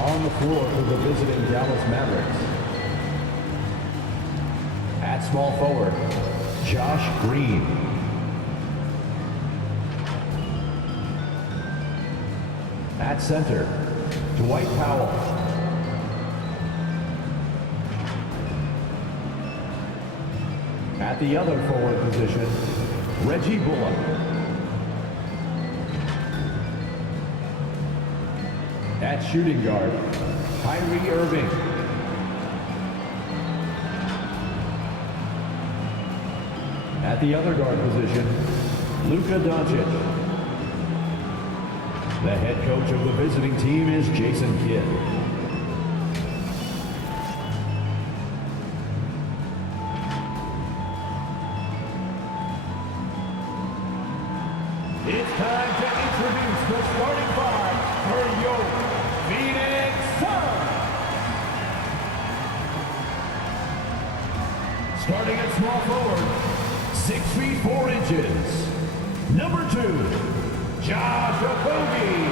On the floor for the visiting Dallas Mavericks. At small forward, Josh Green. At center, Dwight Powell. At the other forward position, Reggie Bullock. At shooting guard, Kyrie Irving. At the other guard position, Luka Doncic. The head coach of the visiting team is Jason Kidd. It's time to introduce the starting five for your Phoenix Suns. Starting at small forward, 6 feet 4 inches. Number 2, Josh Okogie.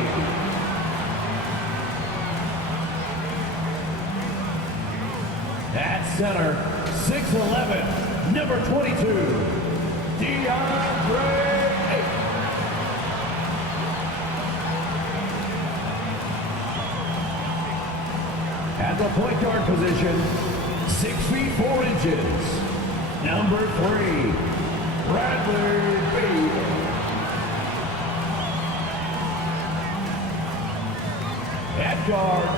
At center, 6'11", number 22, DeAndre Ayton. At the point guard position, 6 feet 4 inches, number 3, Bradley Beal. At guard,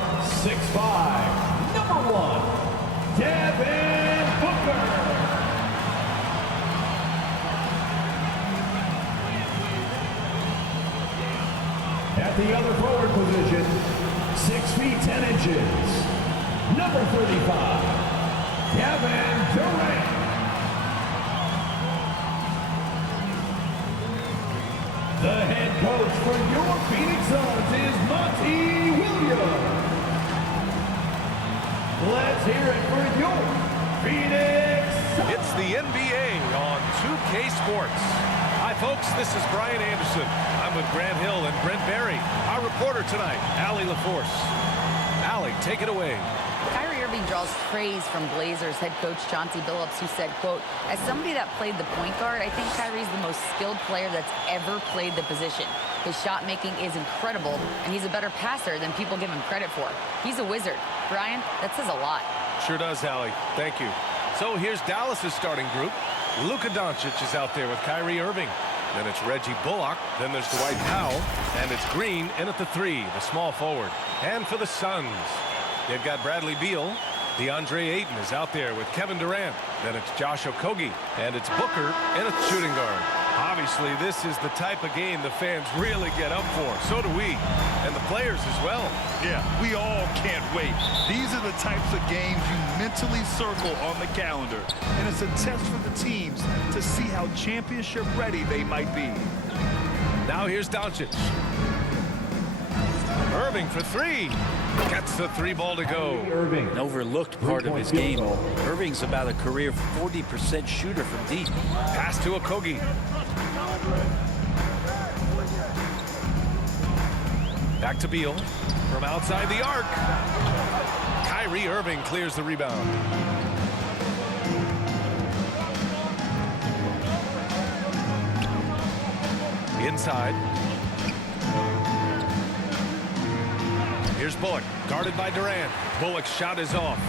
6'5", number 1, Devin Booker. At the other forward position, 6 feet 10 inches, number 35, Kevin Durant. The head coach for your Phoenix Suns is Monty Williams. Let's hear it for your Phoenix Suns. It's the NBA on 2K Sports. Hi, folks. This is Brian Anderson. I'm with Grant Hill and Brent Barry. Our reporter tonight, Allie LaForce. Allie, take it away. Kyrie Irving draws praise from Blazers head coach Chauncey Billups, who said, quote, "As somebody that played the point guard, I think Kyrie's the most skilled player that's ever played the position. His shot making is incredible, and he's a better passer than people give him credit for. He's a wizard." Brian, that says a lot. Sure does, Allie. Thank you. So here's Dallas's starting group. Luka Doncic is out there with Kyrie Irving. Then it's Reggie Bullock. Then there's Dwight Powell. And it's Green in at the 3, the small forward. And for the Suns, they've got Bradley Beal. DeAndre Ayton is out there with Kevin Durant. Then it's Josh Okogie. And it's Booker in at shooting guard. Obviously, this is the type of game the fans really get up for. So do we. And the players as well. Yeah, we all can't wait. These are the types of games you mentally circle on the calendar. And it's a test for the teams to see how championship ready they might be. Now here's Doncic. Irving for 3. Gets the 3 ball to go. Irving. An overlooked part of his game. Irving's about a career 40% shooter from deep. Pass to Okogie. Back to Beal. From outside the arc. Kyrie Irving clears the rebound. Inside. Here's Bullock, guarded by Durant. Bullock's shot is off.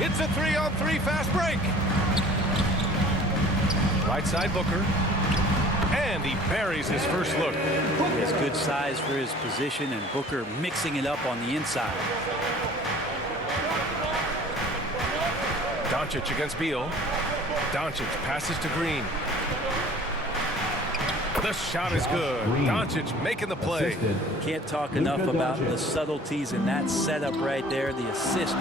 It's a 3-on-3 fast break. Right side Booker. And he buries his first look. He has good size for his position, and Booker mixing it up on the inside. Doncic against Beal. Doncic passes to Green. The shot is good. Doncic making the play. Can't talk enough about the subtleties in that setup right there. The assist,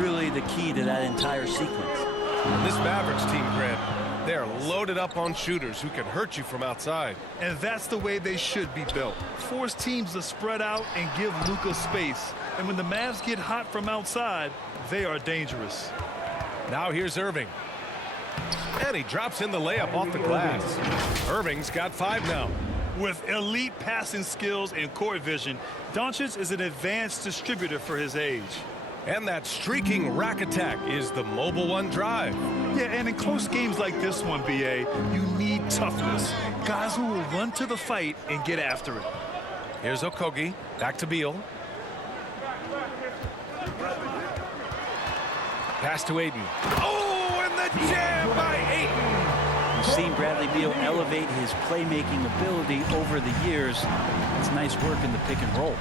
really the key to that entire sequence. And this Mavericks team, Grant, they're loaded up on shooters who can hurt you from outside. And that's the way they should be built. Force teams to spread out and give Luka space. And when the Mavs get hot from outside, they are dangerous. Now here's Irving. And he drops in the layup off the glass. Irving's got 5 now. With elite passing skills and court vision, Doncic is an advanced distributor for his age. And that streaking rack attack is the Mobile One drive. Yeah, and in close games like this one, BA, you need toughness. Guys who will run to the fight and get after it. Here's Okogie. Back to Beal. Pass to Aiden. Oh, and the jam by Aiden. We've seen Bradley Beal elevate his playmaking ability over the years. It's nice work in the pick and roll.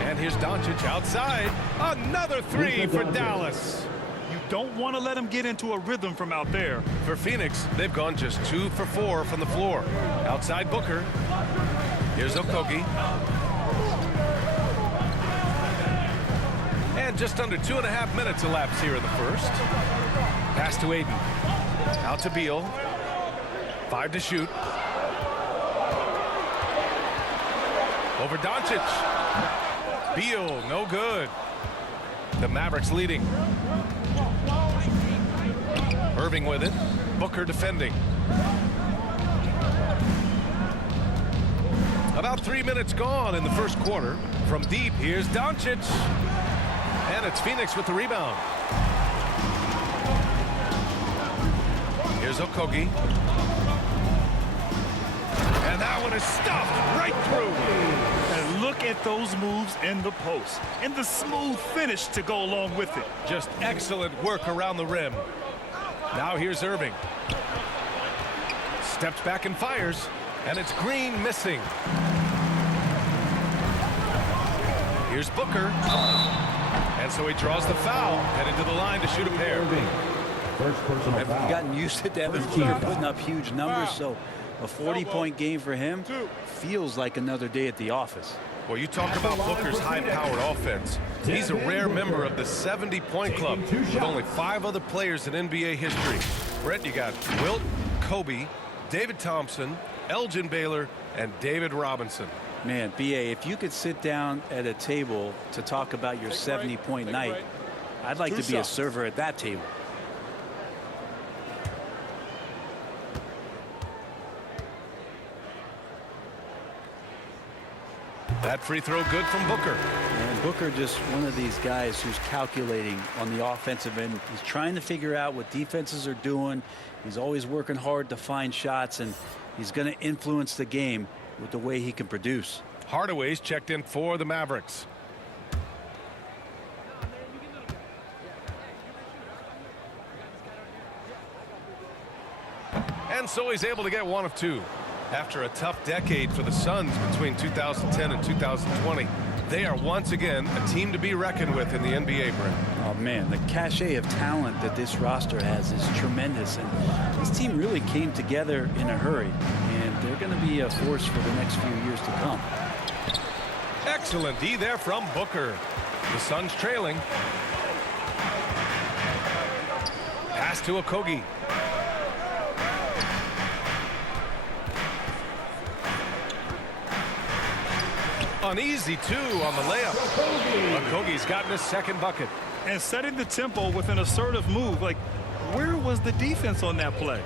And here's Doncic outside. Another three for Dallas. You don't want to let him get into a rhythm from out there. For Phoenix, they've gone just 2 for 4 from the floor. Outside Booker. Here's Okogie. And just under 2.5 minutes elapsed here in the first. Pass to Aiden. Out to Beal. 5 to shoot. Over Doncic. Beal, no good. The Mavericks leading. Irving with it. Booker defending. About 3 minutes gone in the first quarter. From deep, here's Doncic. And it's Phoenix with the rebound. Here's Okogie. And that one is stuffed right through. And look at those moves in the post. And the smooth finish to go along with it. Just excellent work around the rim. Now here's Irving. Steps back and fires. And it's Green missing. Here's Booker. And so he draws the foul, headed to the line to shoot a pair. First personal I've foul. gotten used to Devin Booker putting up huge numbers, so a 40-point game for him feels like another day at the office. Well, you talk about Booker's high-powered offense. He's a rare member of the 70-point club with only 5 other players in NBA history. Brett, you got Wilt, Kobe, David Thompson, Elgin Baylor, and David Robinson. Man, BA, if you could sit down at a table to talk about your 70-point night, I'd like to be a server at that table. That free throw good from Booker. And Booker just one of these guys who's calculating on the offensive end. He's trying to figure out what defenses are doing. He's always working hard to find shots, and he's going to influence the game with the way he can produce. Hardaway's checked in for the Mavericks. And so he's able to get 1 of 2. After a tough decade for the Suns between 2010 and 2020, they are once again a team to be reckoned with in the NBA, Brent. Oh, man, the cachet of talent that this roster has is tremendous. And this team really came together in a hurry. And they're going to be a force for the next few years to come. Excellent D there from Booker. The Suns trailing. Pass to Okogie. An easy 2 on the layup. Okogie's gotten his second bucket. And setting the tempo with an assertive move. Like, where was the defense on that play?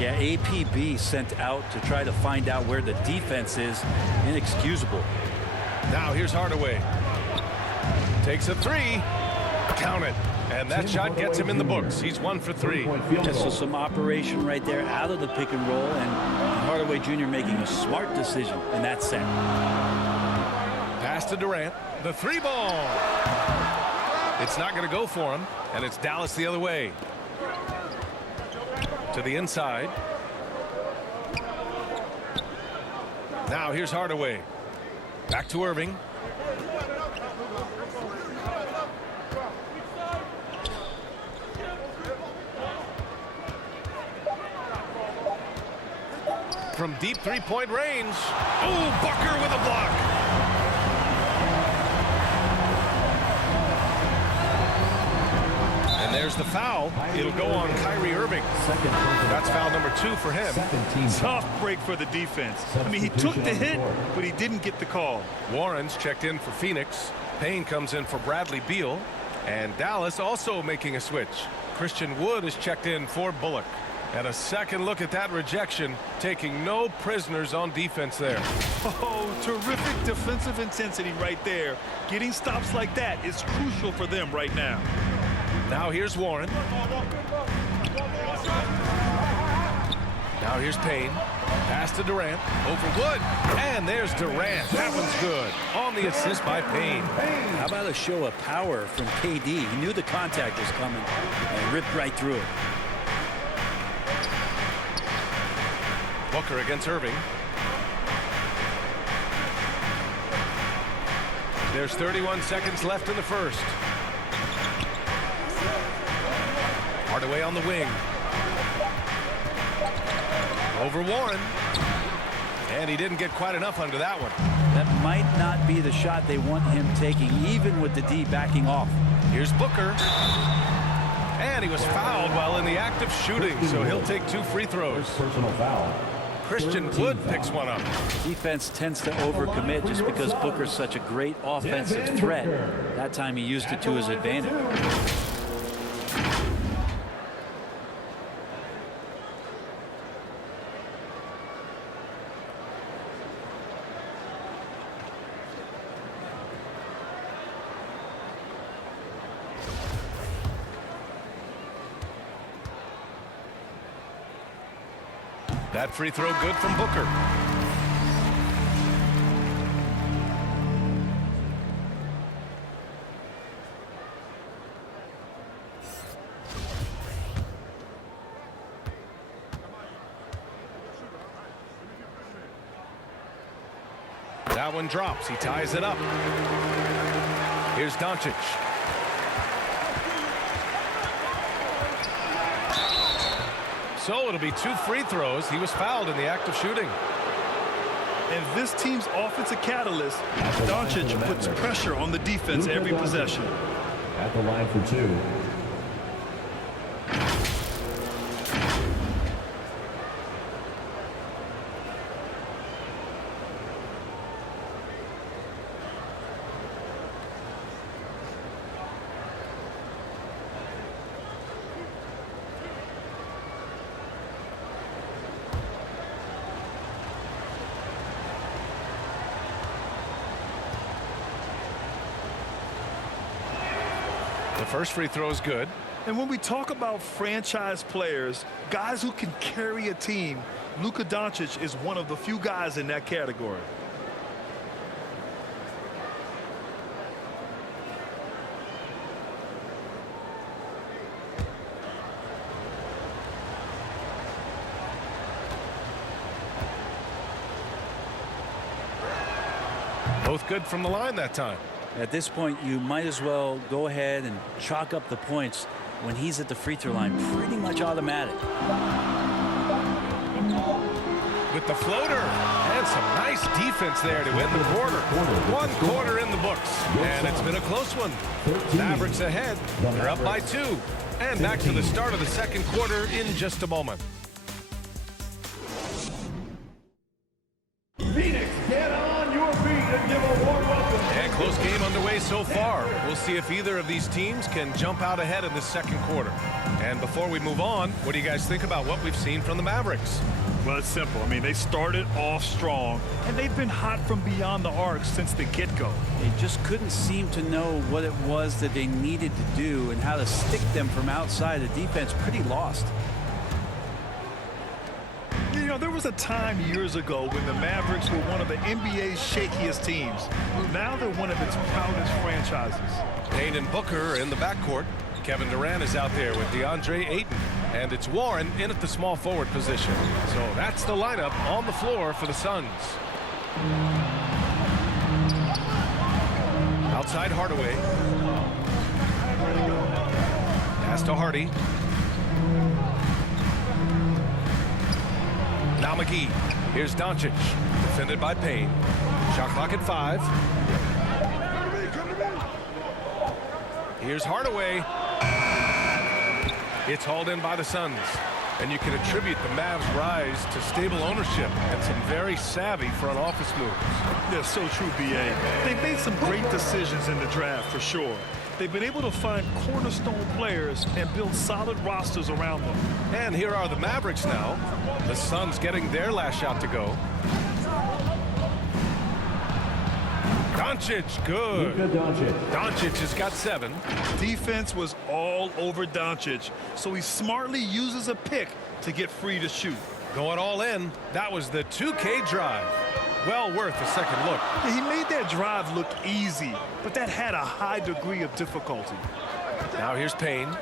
Yeah, APB sent out to try to find out where the defense is. Inexcusable. Now here's Hardaway. Takes a 3. Count it. And that shot gets him in the books. He's 1 for 3. Just so some operation right there out of the pick and roll, and Hardaway Jr. making a smart decision in that set. Pass to Durant. The 3 ball. It's not going to go for him, and it's Dallas the other way. To the inside. Now here's Hardaway. Back to Irving. From deep 3-point range. Oh, Booker with a block. And there's the foul. It'll go on Kyrie Irving. That's foul number 2 for him. Tough break for the defense. I mean, he took the hit, but he didn't get the call. Warren's checked in for Phoenix. Payne comes in for Bradley Beal. And Dallas also making a switch. Christian Wood is checked in for Bullock. And a second look at that rejection, taking no prisoners on defense there. Oh, terrific defensive intensity right there. Getting stops like that is crucial for them right now. Now here's Warren. Now here's Payne. Pass to Durant. Over Wood. And there's Durant. That one's good. On the assist by Payne. How about a show of power from KD? He knew the contact was coming and ripped right through it. Booker against Irving. There's 31 seconds left in the first. Hardaway on the wing. Over Warren. And he didn't get quite enough under that one. That might not be the shot they want him taking, even with the D backing off. Here's Booker. And he was fouled while in the act of shooting, so he'll take 2 free throws. Personal foul. Christian Wood picks one up. Defense tends to overcommit just because Booker's such a great offensive threat. That time he used it to his advantage. That free throw good from Booker. That one drops. He ties it up. Here's Doncic. So it'll be 2 free throws. He was fouled in the act of shooting. And this team's offensive catalyst, Doncic, puts pressure on the defense every possession. At the line for 2. The first free throw is good. And when we talk about franchise players, guys who can carry a team, Luka Doncic is one of the few guys in that category. Both good from the line that time. At this point, you might as well go ahead and chalk up the points when he's at the free throw line. Pretty much automatic. With the floater and some nice defense there to end the quarter. 1 quarter in the books, and it's been a close one. Mavericks ahead. They're up by 2. And back to the start of the second quarter in just a moment. Phoenix, get on your feet and give a warm welcome. And close game underway so far. We'll see if either of these teams can jump out ahead in the second quarter. And before we move on, what do you guys think about what we've seen from the Mavericks? Well, it's simple. I mean, they started off strong, and they've been hot from beyond the arc since the get-go. They just couldn't seem to know what it was that they needed to do and how to stick them from outside. The defense pretty lost. You know, there was a time years ago when the Mavericks were one of the NBA's shakiest teams. Now they're one of its proudest franchises. Payne and Booker in the backcourt. Kevin Durant is out there with DeAndre Ayton. And it's Warren in at the small forward position. So that's the lineup on the floor for the Suns. Outside Hardaway. Pass to Hardy. Now McGee. Here's Doncic. Defended by Payne. Shot clock at 5. Here's Hardaway. It's hauled in by the Suns. And you can attribute the Mavs' rise to stable ownership and some very savvy front office moves. They're so true, B.A. They made some great decisions in the draft, for sure. they've been able to find cornerstone players and build solid rosters around them. And here are the Mavericks now. The Suns getting their last shot to go. Doncic, good. Luka Doncic. Doncic has got 7. Defense was all over Doncic, so he smartly uses a pick to get free to shoot. Going all in. That was the 2K drive. Well worth a second look. He made that drive look easy, but that had a high degree of difficulty. Now here's Payne.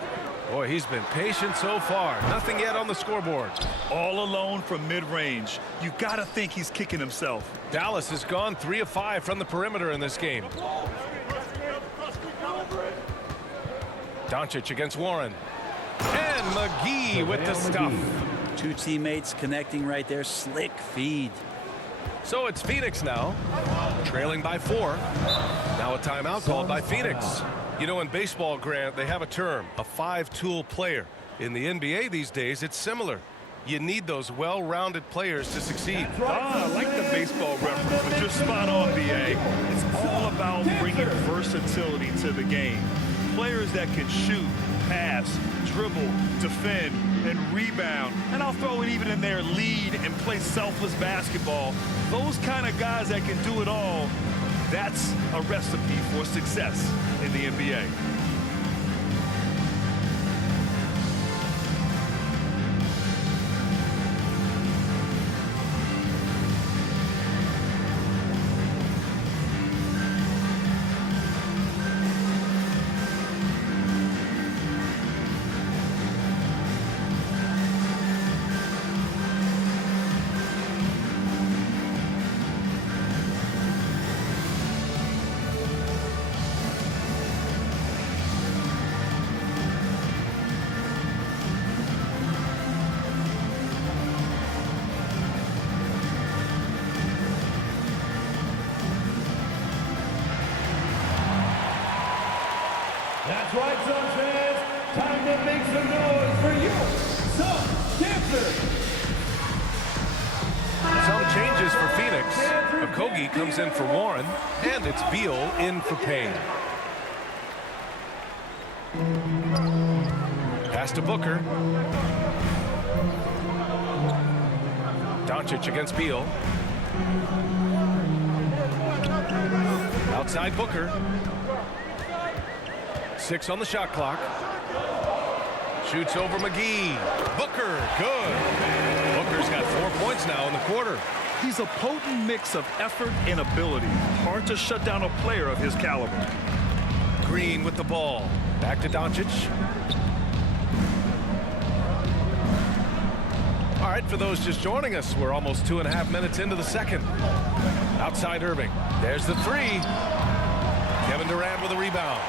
Boy, he's been patient so far. Nothing yet on the scoreboard. All alone from mid-range. You gotta think he's kicking himself. Dallas has gone 3 of 5 from the perimeter in this game. Doncic against Warren. And McGee with the stuff. Two teammates connecting right there. Slick feed. So it's Phoenix now, trailing by 4. Now a timeout called by Phoenix. You know, in baseball, Grant, they have a term, a 5-tool player. In the NBA these days, it's similar. You need those well-rounded players to succeed. I like the baseball reference, but you're spot on, BA. It's all about bringing versatility to the game. Players that can shoot, pass, dribble, defend, and rebound. And I'll throw it even in there, lead and play selfless basketball. Those kind of guys that can do it all, that's a recipe for success in the NBA. That's right, Suns fans. Time to make some noise for you, Suns Dancers. Some changes for Phoenix. Okogie comes in for Warren, and it's Beal in for Payne. Pass to Booker. Doncic against Beal. Outside Booker. 6 on the shot clock. Shoots over McGee. Booker, good. Booker's got 4 points now in the quarter. He's a potent mix of effort and ability. Hard to shut down a player of his caliber. Green with the ball. Back to Doncic. All right, for those just joining us, we're almost 2.5 minutes into the second. Outside Irving. There's the 3. Kevin Durant with a rebound.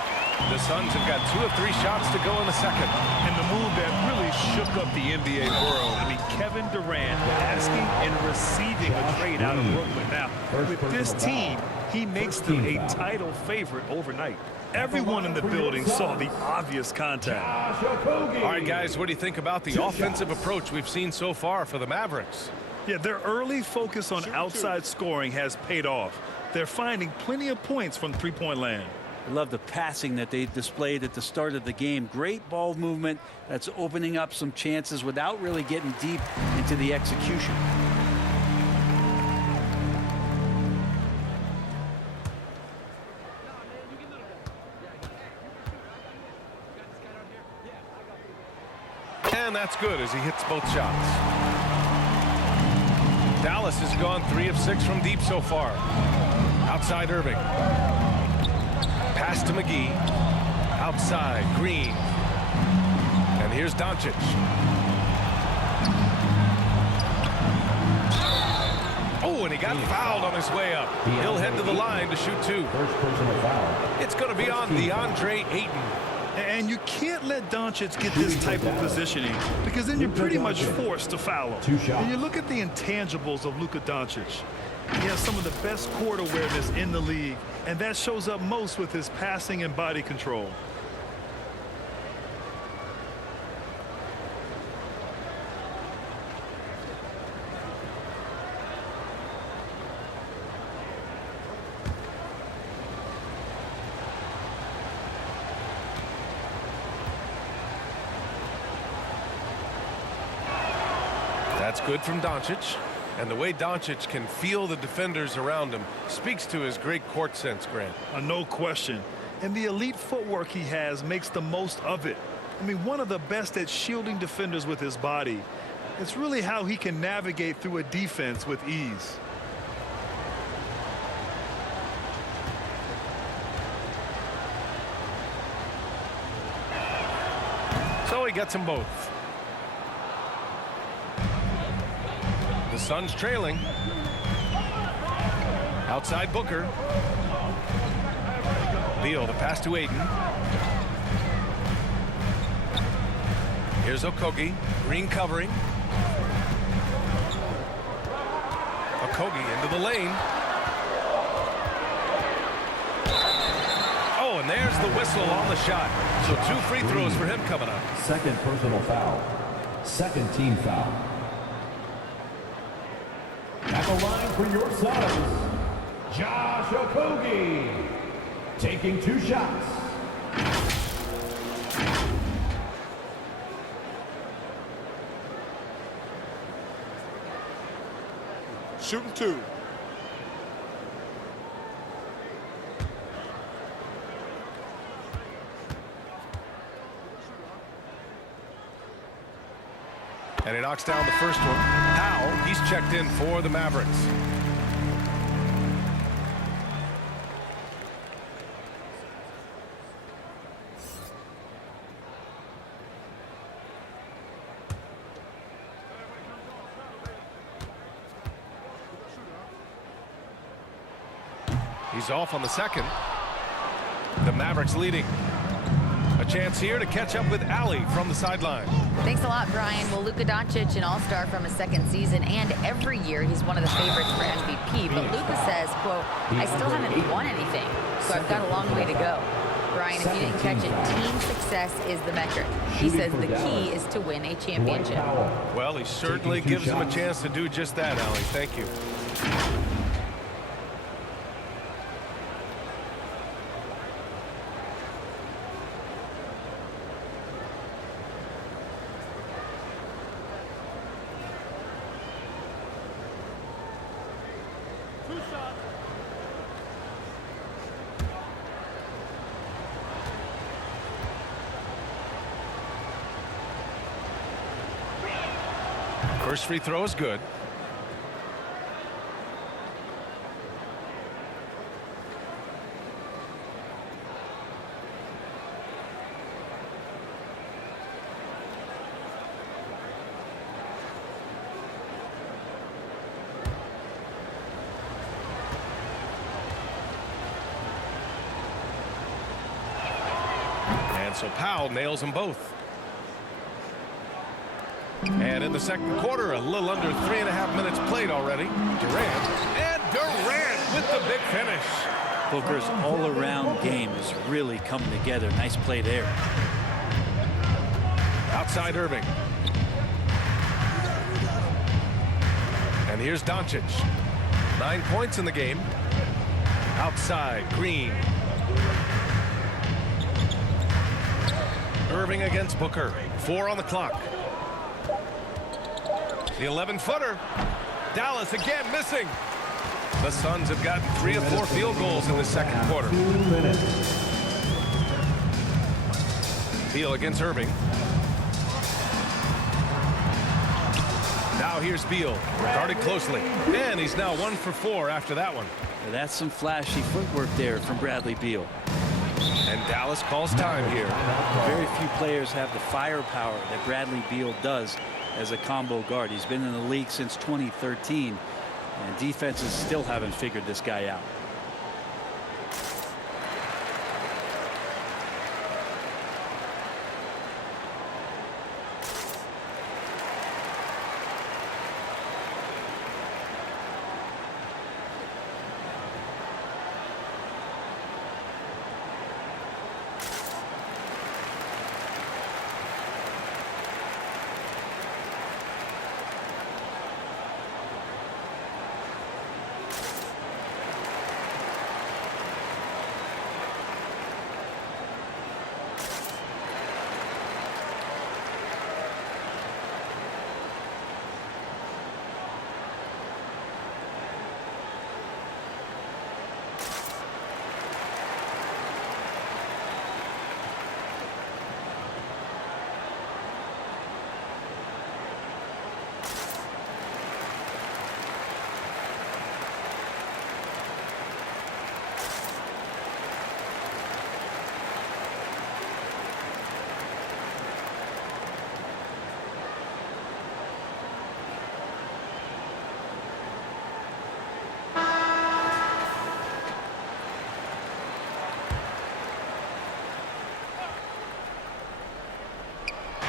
The Suns have got 2 of 3 shots to go in the second. And the move that really shook up the NBA world. I mean, Kevin Durant asking and receiving a trade out of Brooklyn. Now, with this team, he makes them a title favorite overnight. Everyone in the building saw the obvious contact. All right, guys, what do you think about the offensive approach we've seen so far for the Mavericks? Yeah, their early focus on outside scoring has paid off. They're finding plenty of points from three-point land. I love the passing that they displayed at the start of the game. Great ball movement that's opening up some chances without really getting deep into the execution. And that's good as he hits both shots. Dallas has gone 3 of 6 from deep so far. Outside Irving. Pass to McGee. Outside Green. And here's Doncic. Oh, and he got fouled on his way up. He'll head to the line to shoot 2. First personal foul. It's going to be on DeAndre Ayton. And you can't let Doncic get this type of positioning because then you're pretty much forced to foul him. 2 shots. And you look at the intangibles of Luka Doncic. He has some of the best court awareness in the league, and that shows up most with his passing and body control. good from Doncic. And the way Doncic can feel the defenders around him speaks to his great court sense, Grant. No question. And the elite footwork he has makes the most of it. I mean, one of the best at shielding defenders with his body. It's really how he can navigate through a defense with ease. So he gets them both. The Suns trailing. Outside Booker. Beal, the pass to Ayton. Here's Okogie. Green covering. Okogie into the lane. Oh, and there's the whistle on the shot. So 2 free throws for him coming up. Second personal foul. Second team foul. At the line for your Suns, Josh Okogie, taking 2 shots. Shooting 2. And he knocks down the first one. Powell, he's checked in for the Mavericks. He's off on the second. The Mavericks leading. A chance here to catch up with Allie from the sideline. Thanks a lot, Brian. Well, Luka Doncic, an all-star from his second season, and every year he's one of the favorites for MVP. But Luka says, quote, I still haven't won anything, so I've got a long way to go. Brian, if you didn't catch it, team success is the metric. He says the key is to win a championship. Well, he certainly gives him a chance to do just that, Allie. Thank you. First free throw is good. And so Powell nails them both. And in the second quarter, a little under 3.5 minutes played already. Durant with the big finish. Booker's all-around game is really coming together. Nice play there. Outside Irving. And here's Doncic. 9 points in the game. Outside Green. Irving against Booker. 4 on the clock. The 11-footer. Dallas again missing. The Suns have gotten 3 of 4 field goals in the second quarter. 2 minutes. Beal against Irving. Now here's Beal. Guarded closely. And he's now 1 for 4 after that one. That's some flashy footwork there from Bradley Beal. And Dallas calls time here. Very few players have the firepower that Bradley Beal does as a combo guard. He's been in the league since 2013, and defenses still haven't figured this guy out.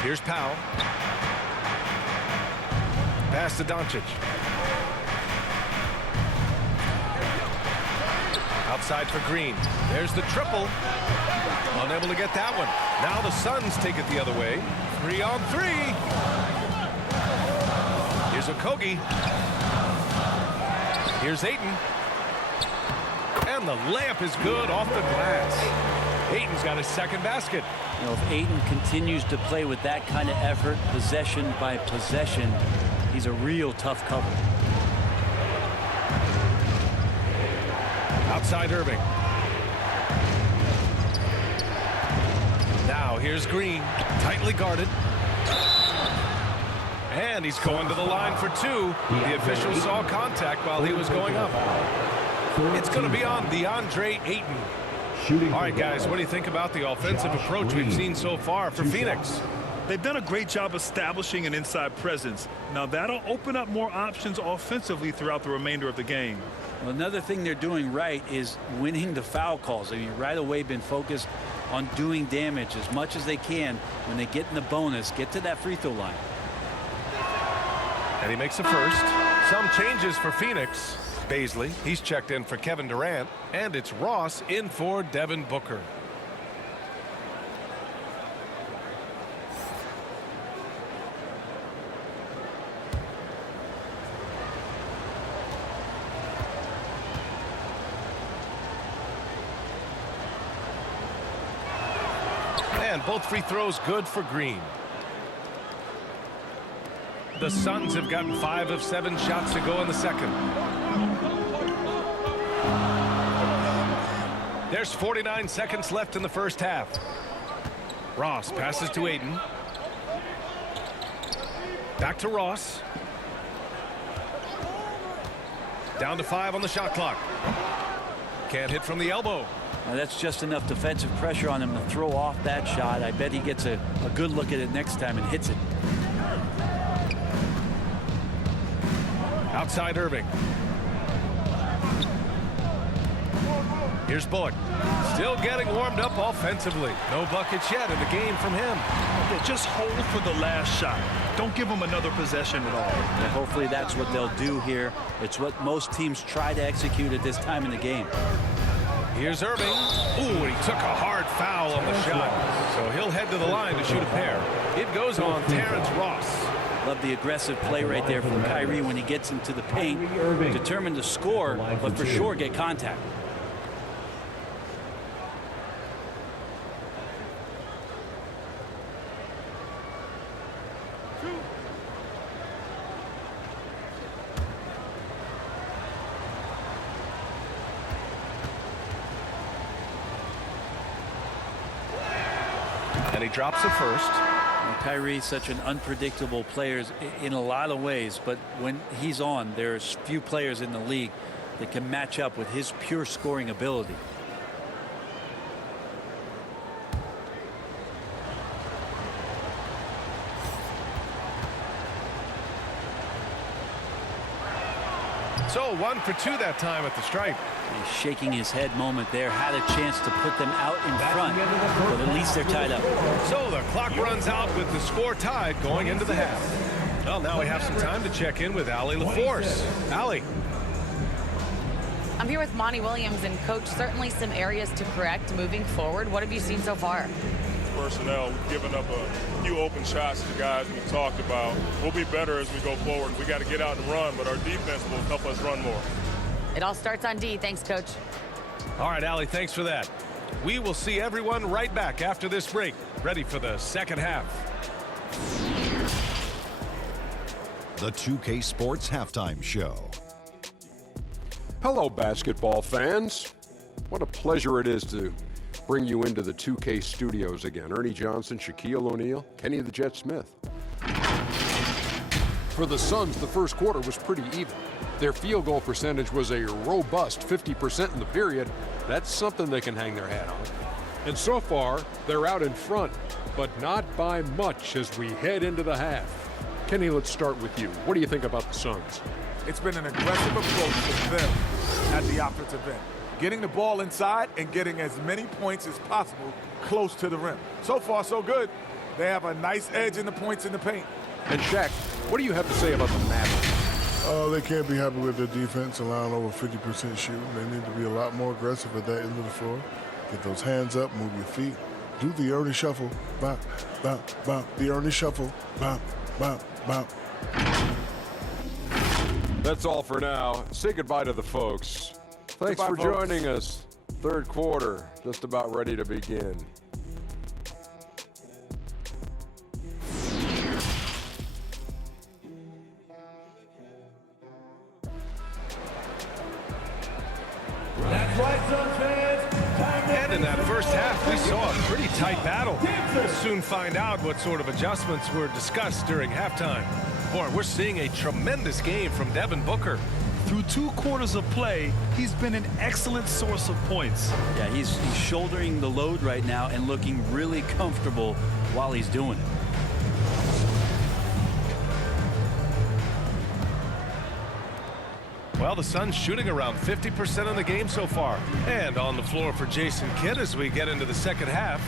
Here's Powell. Pass to Doncic. Outside for Green. There's the triple. Unable to get that one. Now the Suns take it the other way. 3-on-3. Here's Okogie. Here's Ayton. And the layup is good off the glass. Ayton's got his second basket. You know, if Ayton continues to play with that kind of effort, possession by possession, he's a real tough cover. Outside Irving. Now here's Green, tightly guarded. And he's going to the line for two. The official saw contact while he was going up. It's going to be on DeAndre Ayton. All right, guys, what do you think about the offensive approach we've seen so far for Phoenix? They've done a great job establishing an inside presence. Now that'll open up more options offensively throughout the remainder of the game. Well, another thing they're doing right is winning the foul calls. I mean, right away been focused on doing damage as much as they can. When they get in the bonus, get to that free throw line. And he makes a first. Some changes for Phoenix. Baisley, he's checked in for Kevin Durant, and it's Ross in for Devin Booker. And both free throws good for Green. The Suns have gotten 5 of 7 shots to go in the second. There's 49 seconds left in the first half. Ross passes to Ayton. Back to Ross. Down to 5 on the shot clock. Can't hit from the elbow. Now that's just enough defensive pressure on him to throw off that shot. I bet he gets a good look at it next time and hits it. Outside Irving. Here's Bullock. Still getting warmed up offensively. No buckets yet in the game from him. Yeah, just hold for the last shot. Don't give them another possession at all. And hopefully that's what they'll do here. It's what most teams try to execute at this time in the game. Here's Irving. Ooh, and he took a hard foul on the shot. So he'll head to the line to shoot a pair. It goes on Terrence Ross. Love the aggressive play right there from Kyrie when he gets into the paint. Determined to score, but for sure get contact. And he drops the first. Kyrie's such an unpredictable player in a lot of ways, but when he's on, there's few players in the league that can match up with his pure scoring ability. So 1 for 2 that time at the stripe. He's shaking his head moment there. Had a chance to put them out in front, but at least they're tied up. So the clock runs out with the score tied going into the half. Well, now we have some time to check in with Allie LaForce. Allie. I'm here with Monty Williams, and Coach, certainly some areas to correct moving forward. What have you seen so far? Personnel, we've given up a few open shots to guys we've talked about. We'll be better as we go forward. We got to get out and run, but our defense will help us run more. It all starts on D. Thanks, Coach. All right, Allie, thanks for that. We will see everyone right back after this break, ready for the second half. The 2K Sports Halftime Show. Hello, basketball fans. What a pleasure it is to bring you into the 2K studios again. Ernie Johnson, Shaquille O'Neal, Kenny the Jet Smith. For the Suns, the first quarter was pretty even. Their field goal percentage was a robust 50% in the period. That's something they can hang their hat on. And so far, they're out in front, but not by much as we head into the half. Kenny, let's start with you. What do you think about the Suns? It's been an aggressive approach for them at the offensive end. Getting the ball inside and getting as many points as possible close to the rim. So far, so good. They have a nice edge in the points in the paint. And Shaq, what do you have to say about the Mavericks? They can't be happy with their defense, allowing over 50% shooting. They need to be a lot more aggressive at that end of the floor. Get those hands up, move your feet. Do the Ernie shuffle. Bop, bop, bop. The Ernie shuffle. Bop, bop, bop. That's all for now. Say goodbye to the folks. Thanks Goodbye, for folks. joining us. Third quarter, just about ready to begin. That's right, Suns fans. Time to And in that first half, we saw a pretty tight battle. We'll soon find out what sort of adjustments were discussed during halftime. Boy, we're seeing a tremendous game from Devin Booker. Through 2 quarters of play, he's been an excellent source of points. Yeah, he's shouldering the load right now and looking really comfortable while he's doing it. Well, the Suns shooting around 50% in the game so far. And on the floor for Jason Kidd as we get into the second half.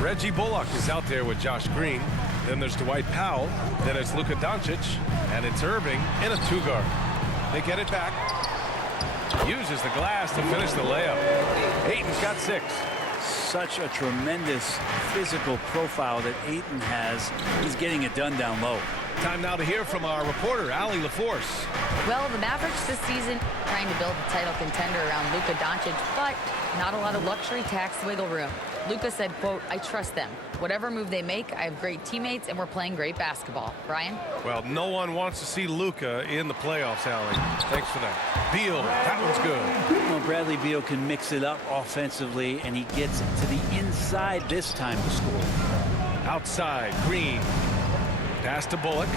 Reggie Bullock is out there with Josh Green. Then there's Dwight Powell. Then it's Luka Doncic. And it's Irving in a 2-guard. They get it back. Uses the glass to finish the layup. Ayton's got 6. Such a tremendous physical profile that Ayton has. He's getting it done down low. Time now to hear from our reporter, Allie LaForce. Well, the Mavericks this season trying to build a title contender around Luka Doncic, but not a lot of luxury tax wiggle room. Luka said, quote, "I trust them. Whatever move they make, I have great teammates and we're playing great basketball." Brian? Well, no one wants to see Luka in the playoffs, Allie. Thanks for that. Beal, that one's good. Well, Bradley Beal can mix it up offensively, and he gets to the inside this time to score. Outside, Green. Pass to Bullock.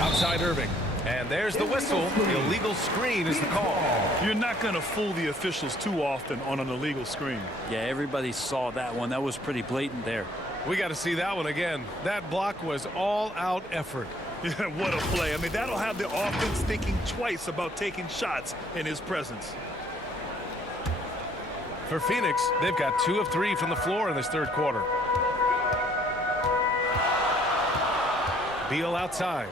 Outside Irving. And there's the whistle. The illegal screen is the call. You're not going to fool the officials too often on an illegal screen. Yeah, everybody saw that one. That was pretty blatant there. We got to see that one again. That block was all-out effort. Yeah, what a play. I mean, that'll have the offense thinking twice about taking shots in his presence. For Phoenix, they've got 2 of 3 from the floor in this third quarter. Beal outside.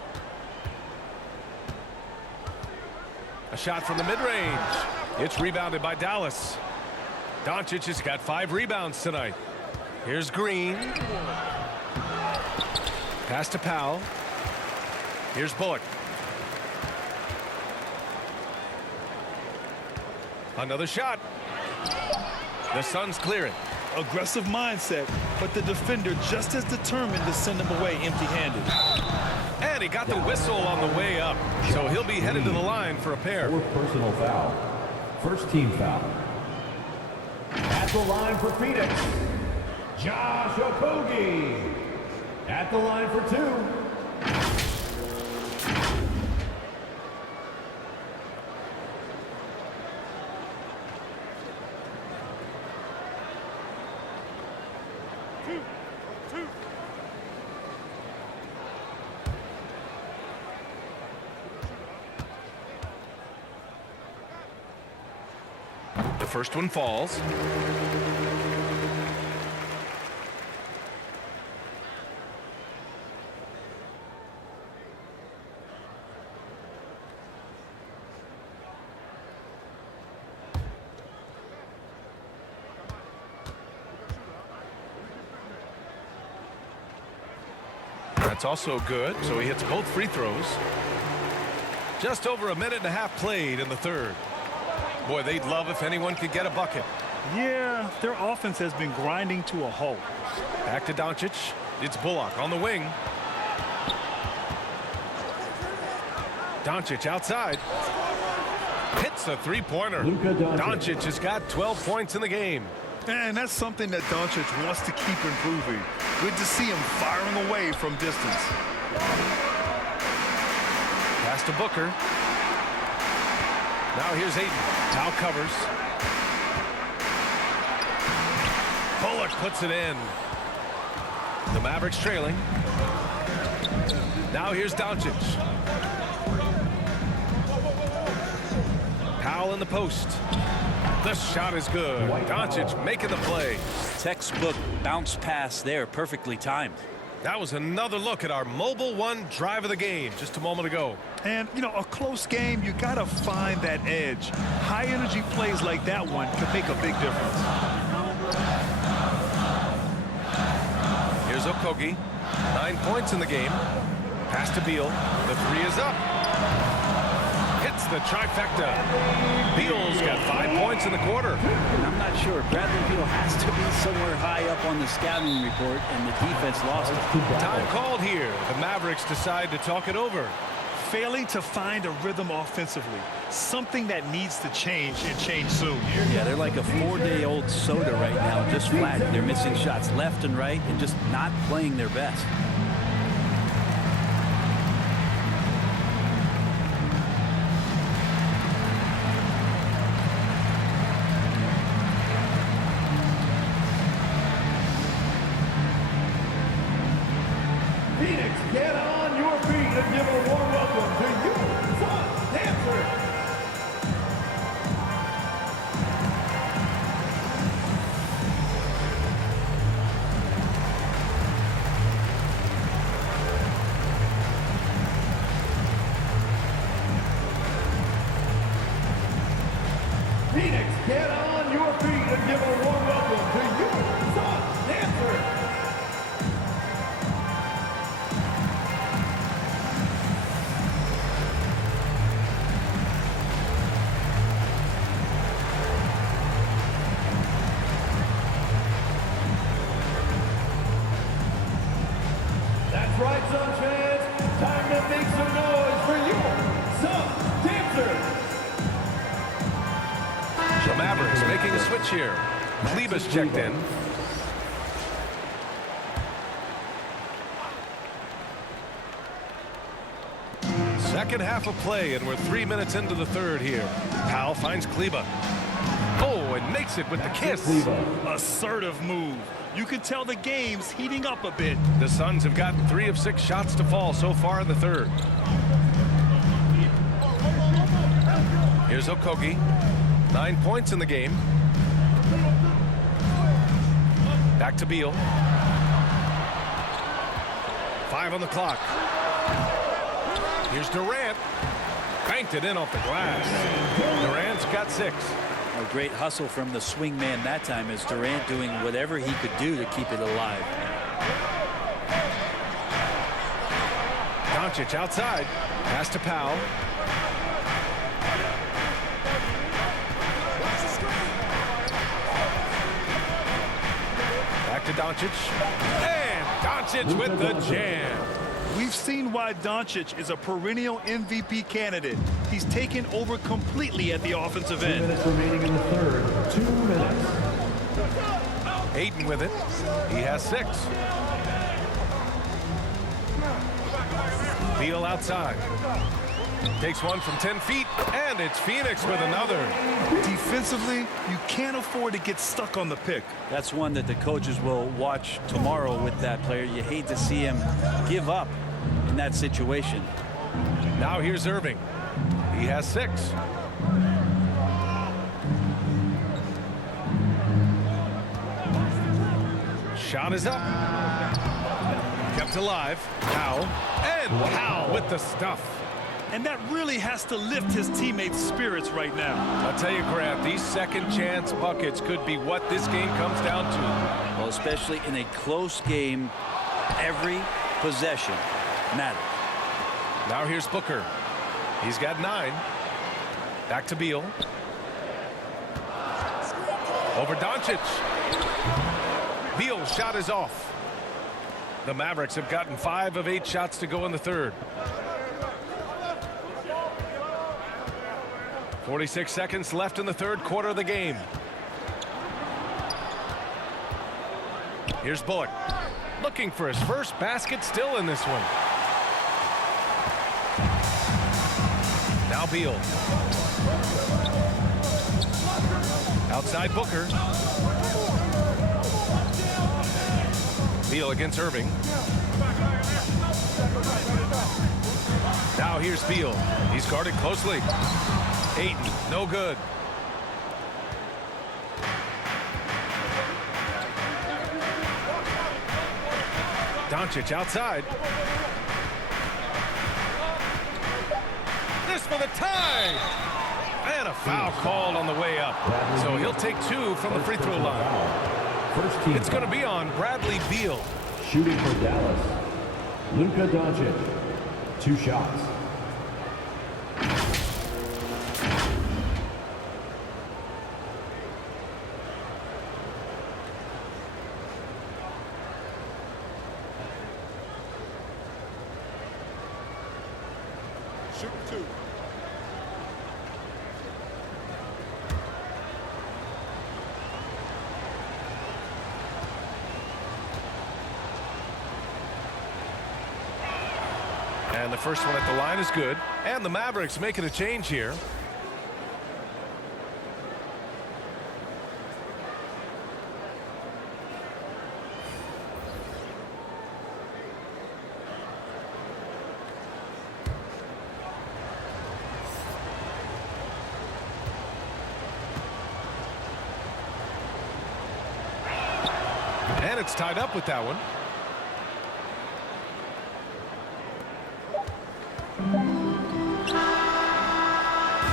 A shot from the mid-range. It's rebounded by Dallas. Doncic has got 5 rebounds tonight. Here's Green. Pass to Powell. Here's Bullock. Another shot. The Suns clear it. Aggressive mindset, but the defender just as determined to send him away empty-handed. And he got the whistle on the way up. So he'll be headed to the line for a pair. 4th personal foul. First team foul. At the line for Phoenix, Josh Okogie. At the line for 2. The first one falls. That's also good, so he hits both free throws. Just over a minute and a half played in the third. Boy, they'd love if anyone could get a bucket. Yeah, their offense has been grinding to a halt. Back to Doncic. It's Bullock on the wing. Doncic outside. Hits a three-pointer. Doncic has got 12 points in the game. And that's something that Doncic wants to keep improving. Good to see him firing away from distance. Pass to Booker. Now here's Ayton. Now covers. Bullock puts it in. The Mavericks trailing. Now here's Doncic. Powell in the post. The shot is good. Doncic making the play. Textbook bounce pass there, perfectly timed. That was another look at our Mobile One drive of the game just a moment ago. And, you know, a close game, you got to find that edge. High energy plays like that one can make a big difference. Here's Okogie. 9 points in the game. Pass to Beal. The three is up. Hits the trifecta. Beal's got 5 points in the quarter. And I'm not sure. Bradley Beal has to be somewhere high up on the scouting report, and the defense lost it. Time called here. The Mavericks decide to talk it over. Failing to find a rhythm offensively. Something that needs to change and change soon. Yeah, they're like a 4-day-old soda right now, just flat. They're missing shots left and right and just not playing their best. Phoenix, get on your feet and give a warm welcome to your top dancer. Phoenix, get on your feet and give a warm welcome to your top dancer. That's right, Sunshines. Time to make some noise for your Sun Dancer. The Mavericks making a switch here. Kleber's checked in. Second half of play, and we're 3 minutes into the third here. Powell finds Kleber. Oh, and makes it with the kiss. Assertive move. You can tell the game's heating up a bit. The Suns have gotten 3 of 6 shots to fall so far in the third. Here's Okogie. 9 points in the game. Back to Beal. 5 on the clock. Here's Durant. Banked it in off the glass. Durant's got 6. A great hustle from the swing man that time, as Durant doing whatever he could do to keep it alive. Doncic outside. Pass to Powell. Back to Doncic. And Doncic with the jam. We've seen why Doncic is a perennial MVP candidate. He's taken over completely at the offensive 2 end. minutes remaining in the third. 2 minutes. Ayton with it. He has 6. Beal outside. Takes one from 10 feet, and it's Phoenix with another. Defensively, you can't afford to get stuck on the pick. That's one that the coaches will watch tomorrow with that player. You hate to see him give up in that situation. Now here's Irving. He has 6. Shot is up. Kept alive. Powell. And Powell with the stuff. And that really has to lift his teammates' spirits right now. I'll tell you, Grant, these second chance buckets could be what this game comes down to. Well, especially in a close game, every possession matters. Now here's Booker. He's got 9. Back to Beal. Over Doncic. Beal's shot is off. The Mavericks have gotten 5 of 8 shots to go in the third. 46 seconds left in the third quarter of the game. Here's Bullock. Looking for his first basket, still in this one. Now Beal. Outside Booker. Beal against Irving. Now here's Beal. He's guarded closely. Ayton, no good. Doncic outside. This for the tie. And a foul called on the way up. So he'll take 2 from the free throw line. It's going to be on Bradley Beal. Shooting for Dallas, Luka Doncic. 2 shots. Shoot 2. And the first one at the line is good. And the Mavericks making a change here. And it's tied up with that one.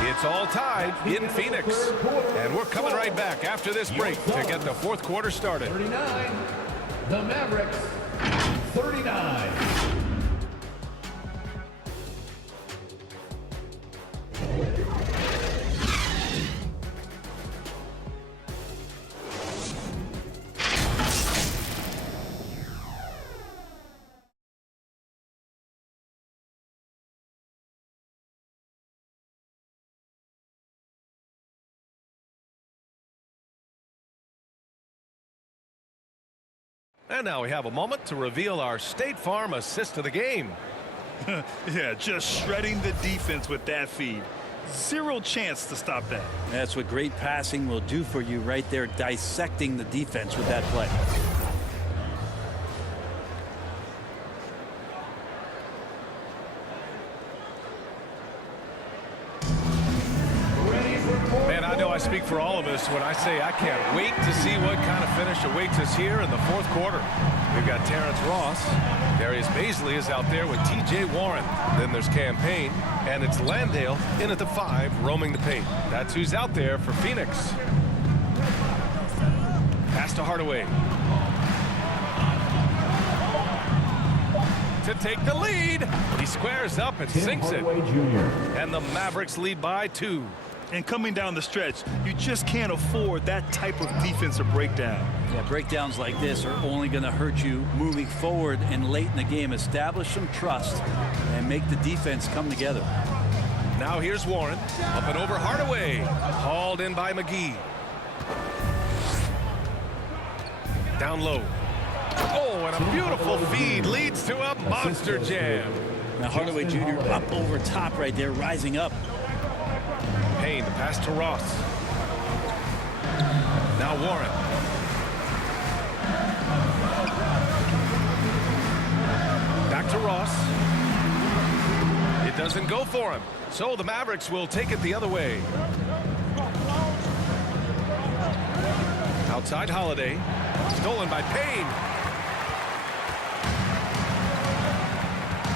It's all tied in Phoenix. And we're coming right back after this break to get the fourth quarter started. 39. The Mavericks. 39. And now we have a moment to reveal our State Farm assist of the game. Yeah, just shredding the defense with that feed. Zero chance to stop that. That's what great passing will do for you right there, dissecting the defense with that play. Man, I know I speak for all of us when I say I can't wait to see what kind of finish awaits us here in the fourth quarter. We've got Terrence Ross. Darius Baisley is out there with T.J. Warren. Then there's Campaign, and it's Landale in at the 5, roaming the paint. That's who's out there for Phoenix. Pass to Hardaway. To take the lead. He squares up and sinks it. And the Mavericks lead by 2. And coming down the stretch, you just can't afford that type of defensive breakdown. Yeah, breakdowns like this are only going to hurt you moving forward and late in the game. Establish some trust and make the defense come together. Now here's Warren. Up and over Hardaway. Hauled in by McGee. Down low. Oh, and a beautiful feed leads to a monster jam. Now Hardaway Jr. up over top right there, rising up. Payne, the pass to Ross. Now Warren. Back to Ross. It doesn't go for him. So the Mavericks will take it the other way. Outside Holiday. Stolen by Payne.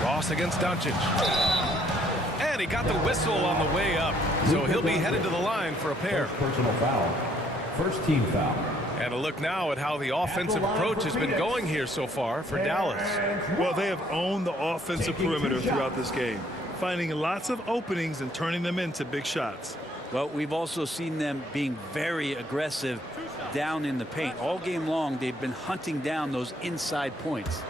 Ross against Doncic. And he got the whistle on the way up. So he'll be headed to the line for a pair. Personal foul. First team foul. And a look now at how the offensive approach has been going here so far for Dallas. Well, they have owned the offensive perimeter throughout this game, finding lots of openings and turning them into big shots. Well, we've also seen them being very aggressive down in the paint. All game long, they've been hunting down those inside points.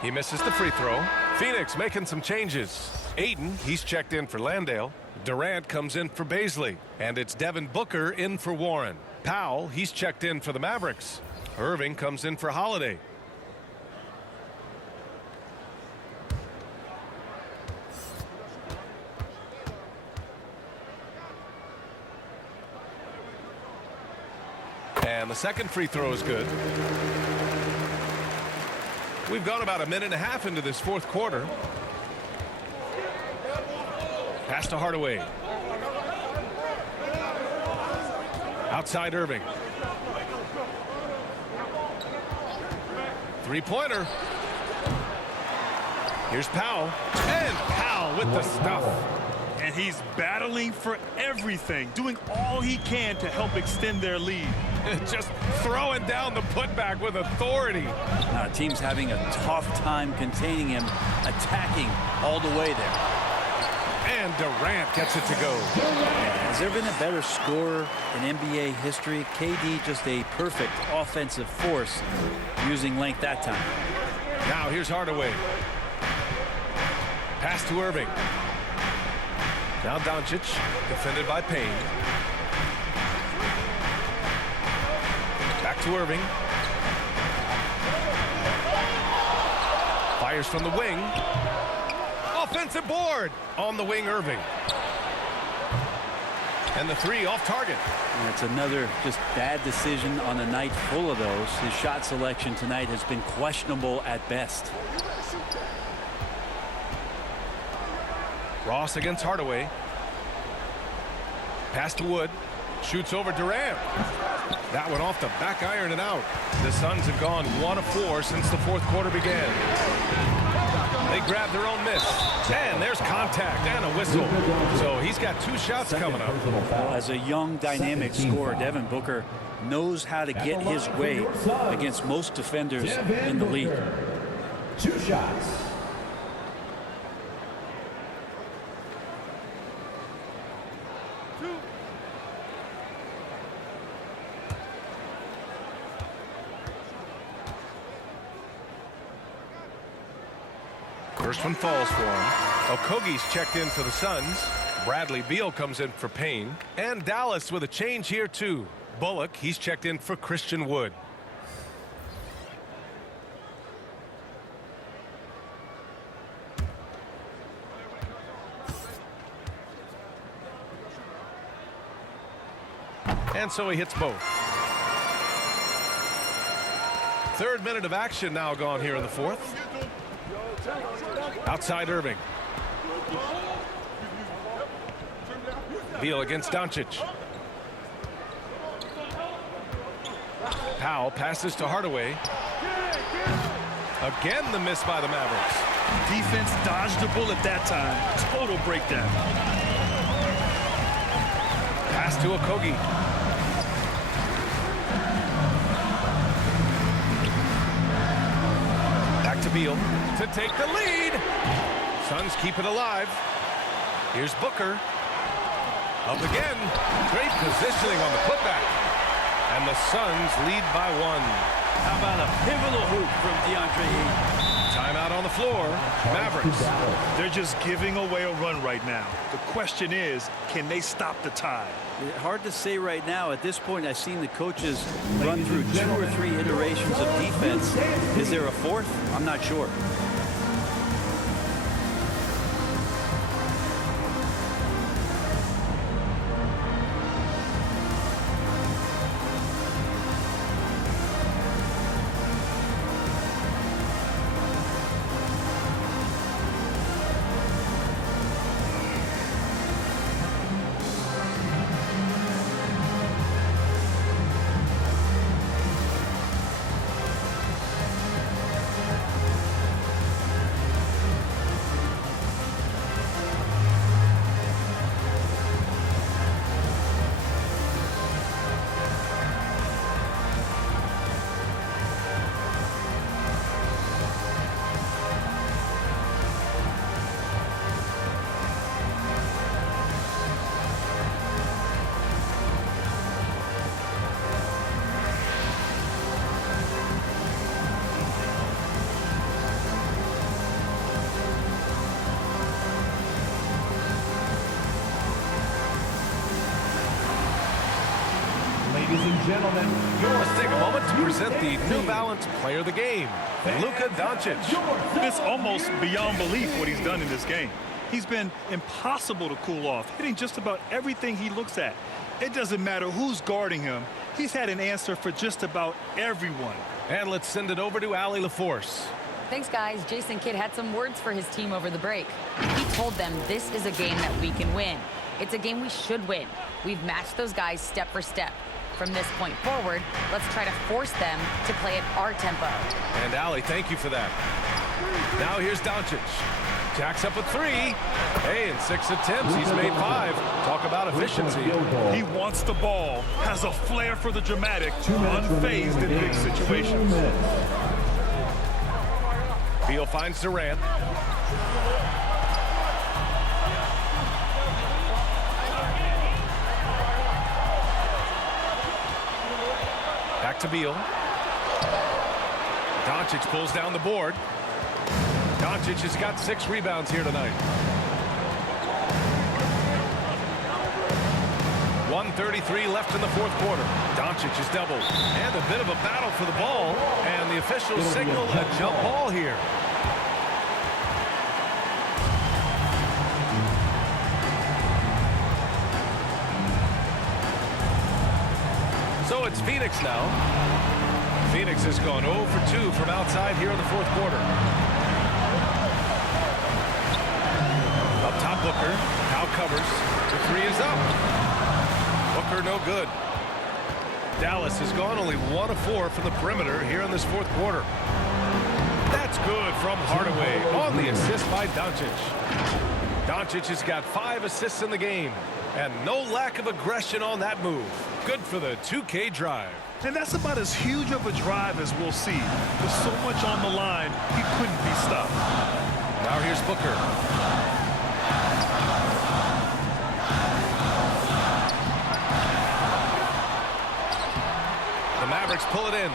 He misses the free throw. Phoenix making some changes. Ayton, he's checked in for Landale. Durant comes in for Baisley. And it's Devin Booker in for Warren. Powell, he's checked in for the Mavericks. Irving comes in for Holiday. And the second free throw is good. We've gone about a minute and a half into this fourth quarter. Pass to Hardaway. Outside Irving. Three-pointer. Here's Powell. And Powell with the stuff. And he's battling for everything, doing all he can to help extend their lead. Just throwing down the putback with authority. Now, the team's having a tough time containing him, attacking all the way there. And Durant gets it to go. Has there been a better scorer in NBA history? KD just a perfect offensive force using length that time. Now here's Hardaway. Pass to Irving. Now Doncic, defended by Payne. Back to Irving. Fires from the wing. Offensive board on the wing, Irving. And the three off target. And it's another just bad decision on a night full of those. His shot selection tonight has been questionable at best. Ross against Hardaway. Pass to Wood. Shoots over Durant. That one off the back iron and out. The Suns have gone 1 of 4 since the fourth quarter began. They grab their own miss. And there's contact and a whistle. So he's got 2 shots coming up. Well, as a young, dynamic scorer, Devin Booker knows how to get his way against most defenders in the league. 2 shots. First one falls for him. Okogie's checked in for the Suns. Bradley Beal comes in for Payne. And Dallas with a change here too. Bullock, he's checked in for Christian Wood. And so he hits both. 3rd minute of action now gone here in the 4th. Outside Irving. Beal against Doncic. Powell passes to Hardaway. Again the miss by the Mavericks. Defense dodged the bullet that time. Total breakdown. Pass to Okogie. Back to Beal to take the lead. Suns keep it alive. Here's Booker. Up again. Great positioning on the putback. And the Suns lead by 1. How about a pivotal hoop from DeAndre Ayton? Timeout on the floor. Mavericks. They're just giving away a run right now. The question is, can they stop the tide? Hard to say right now. At this point, I've seen the coaches run through 2 or 3 iterations of defense. Is there a 4th? I'm not sure. Ladies and gentlemen, Let's take a moment to present the New Balance Player of the Game, Luka Doncic. It's almost beyond belief what he's done in this game. He's been impossible to cool off, hitting just about everything he looks at. It doesn't matter who's guarding him. He's had an answer for just about everyone. And let's send it over to Allie LaForce. Thanks, guys. Jason Kidd had some words for his team over the break. He told them this is a game that we can win. It's a game we should win. We've matched those guys step for step. From this point forward, let's try to force them to play at our tempo. And Allie, thank you for that. Now here's Doncic. Jacks up a 3. Hey, in 6 attempts, he's made 5. Talk about efficiency. He wants the ball, has a flair for the dramatic, unfazed in big situations. Beal finds Durant. Back to Beal. Doncic pulls down the board. Doncic has got 6 rebounds here tonight. 1:33 left in the fourth quarter. Doncic is doubled. And a bit of a battle for the ball. And the officials signal a jump ball here. So it's Phoenix now. Phoenix has gone 0 for 2 from outside here in the fourth quarter. Up top, Booker. Now covers. The 3 is up. Booker no good. Dallas has gone only 1 of 4 from the perimeter here in this fourth quarter. That's good from Hardaway on the assist by Doncic. Doncic has got 5 assists in the game. And no lack of aggression on that move. Good for the 2K drive. And that's about as huge of a drive as we'll see. With so much on the line, he couldn't be stopped. Now here's Booker. The Mavericks pull it in.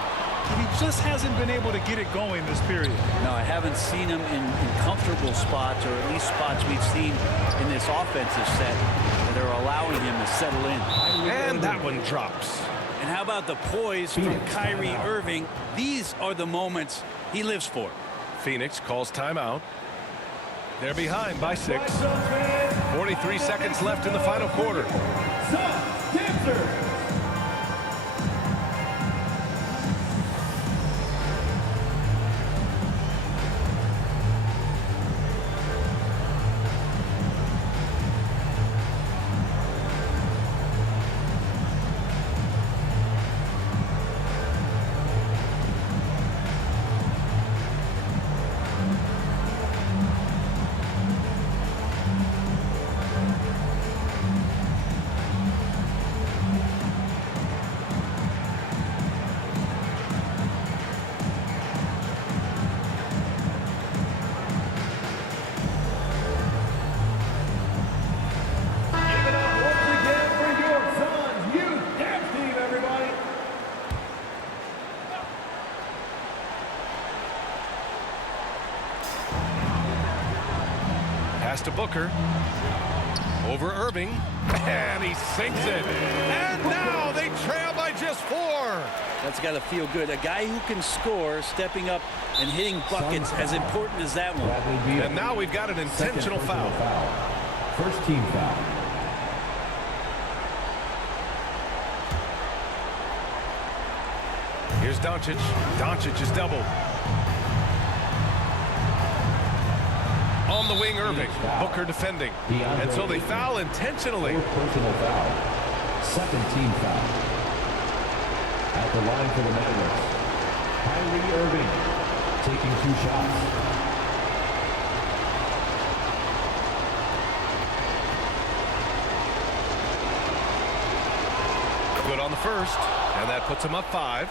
He just hasn't been able to get it going this period. No, I haven't seen him in comfortable spots, or at least spots we've seen in this offensive set that are allowing him to settle in. And that one drops. And how about the poise from Kyrie Irving? These are the moments he lives for. Phoenix calls timeout. They're behind by 6. 43 seconds left in the final quarter. Pass to Booker. Over Irving. And he sinks it. And now they trail by just 4. That's got to feel good. A guy who can score, stepping up and hitting buckets, as important as that one. And now we've got an intentional foul. First team foul. Here's Doncic. Doncic is doubled. On the wing, Irving. Booker defending. And so they foul intentionally. Personal foul. Second team foul. At the line for the Mavericks, Kyrie Irving taking 2 shots. Good on the first. And that puts him up 5.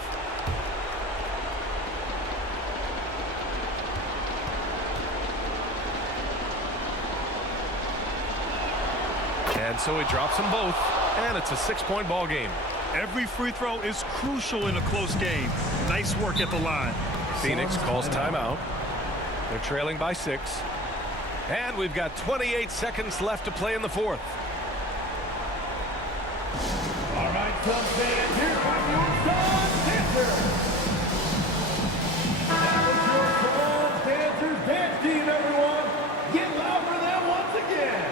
And so he drops them both, and it's a 6-point ball game. Every free throw is crucial in a close game. Nice work at the line. Phoenix calls timeout. They're trailing by 6. And we've got 28 seconds left to play in the fourth. All right, Suns fans, here come your Suns dancers. That was your Suns dancers dance team, everyone. Get loud for them once again.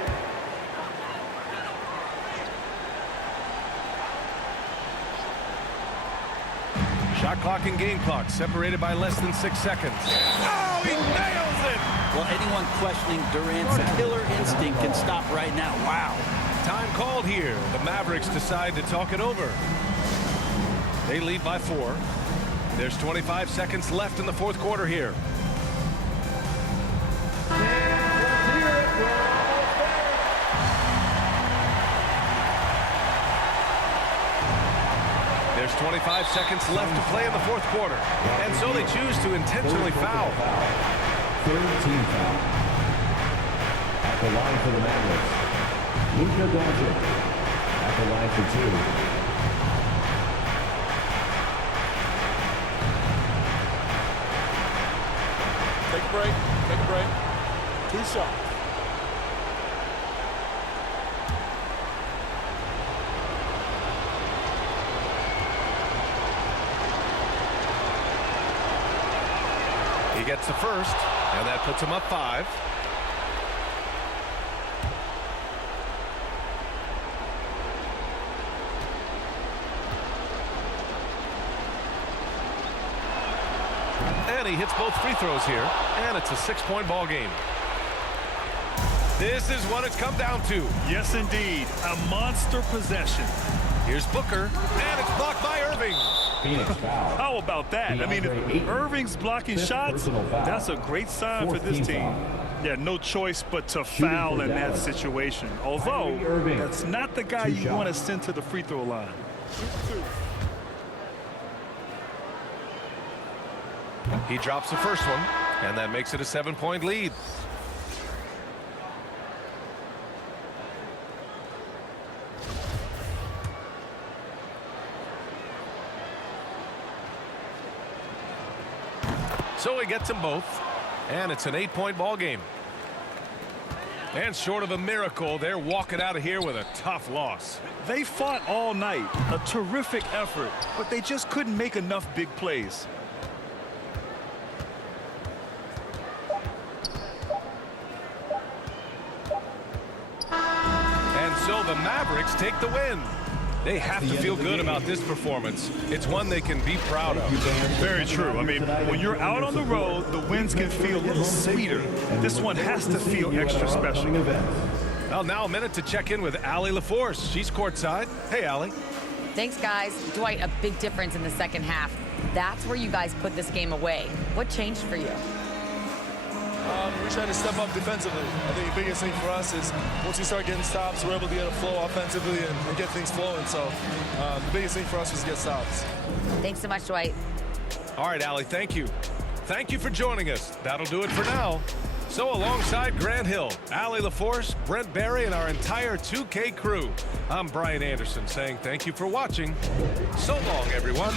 Shot clock and game clock separated by less than 6 seconds. Oh, he nails it! Well, anyone questioning Durant's killer instinct can stop right now. Wow. Time called here. The Mavericks decide to talk it over. They lead by 4. There's 25 seconds left in the fourth quarter here. There's 25 seconds left to play in the fourth quarter. And so they choose to intentionally foul. Third team foul. At the line for the Mavericks, Luka Doncic. At the line for 2. Take a break. Take a break. 2 shots. He gets the first, and that puts him up 5. And he hits both free throws here, and it's a 6-point ball game. This is what it's come down to. Yes, indeed. A monster possession. Here's Booker, and it's blocked by Irving. Phoenix foul. How about that? I mean, if Irving's blocking shots, that's a great sign for this team. Yeah, no choice but to foul in that situation. Although, that's not the guy you want to send to the free throw line. He drops the first one, and that makes it a 7-point lead. So he gets them both, and it's an 8-point ball game. And short of a miracle, they're walking out of here with a tough loss. They fought all night, a terrific effort, but they just couldn't make enough big plays. And so the Mavericks take the win. They have to feel good about this performance. It's one they can be proud of. Very true. I mean, when you're out on the road, the wins can feel a little sweeter. This one has to feel extra special. Well, now a minute to check in with Allie LaForce. She's courtside. Hey, Allie. Thanks, guys. Dwight, a big difference in the second half. That's where you guys put this game away. What changed for you? We tried to step up defensively. I think the biggest thing for us is once we start getting stops, we're able to get a flow offensively and get things flowing. So the biggest thing for us was to get stops. Thanks so much, Dwight. All right, Allie, thank you. Thank you for joining us. That'll do it for now. So alongside Grant Hill, Allie LaForce, Brent Barry, and our entire 2K crew, I'm Brian Anderson saying thank you for watching. So long, everyone.